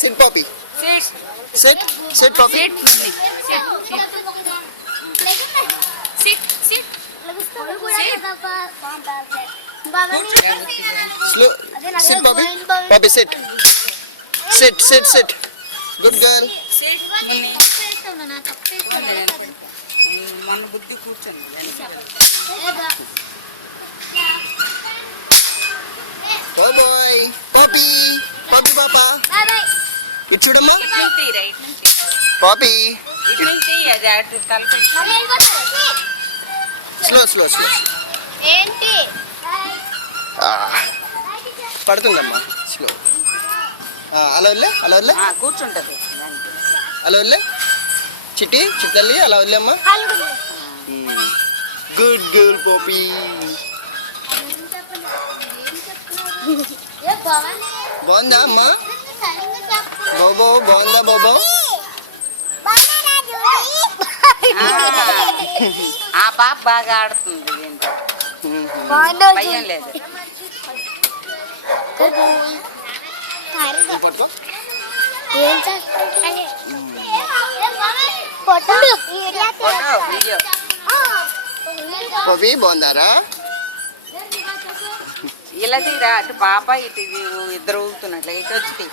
Sit, Poppy. Sit, Poppy. Slow. Sit, Poppy. Poppy, sit. Sit. Good girl. మన బుద్ధి కూర్చోండి. Oh boy. Poppy. Poppy, Papa. ఇటు చూడమ్మా. Poppy. Slow. ఏంటి పడుతుందమ్మా. Slow. అలా వదిలే కూర్చుంటది. అలా వదిలే. చిట్టల్లి అలా వదిలే అమ్మా. Good girl Poppy. బాగుందా అమ్మా? బోబో బాగుందా బోబో? ఆ పాప బాగా ఆడుతుంది. భయం లేదు. పట్టుకో. Video poppy బాగుందారా? ఇలా తీరా అటు పాప ఇటు ఇద్దరు ఊగుతున్నట్లు ఇటు వచ్చి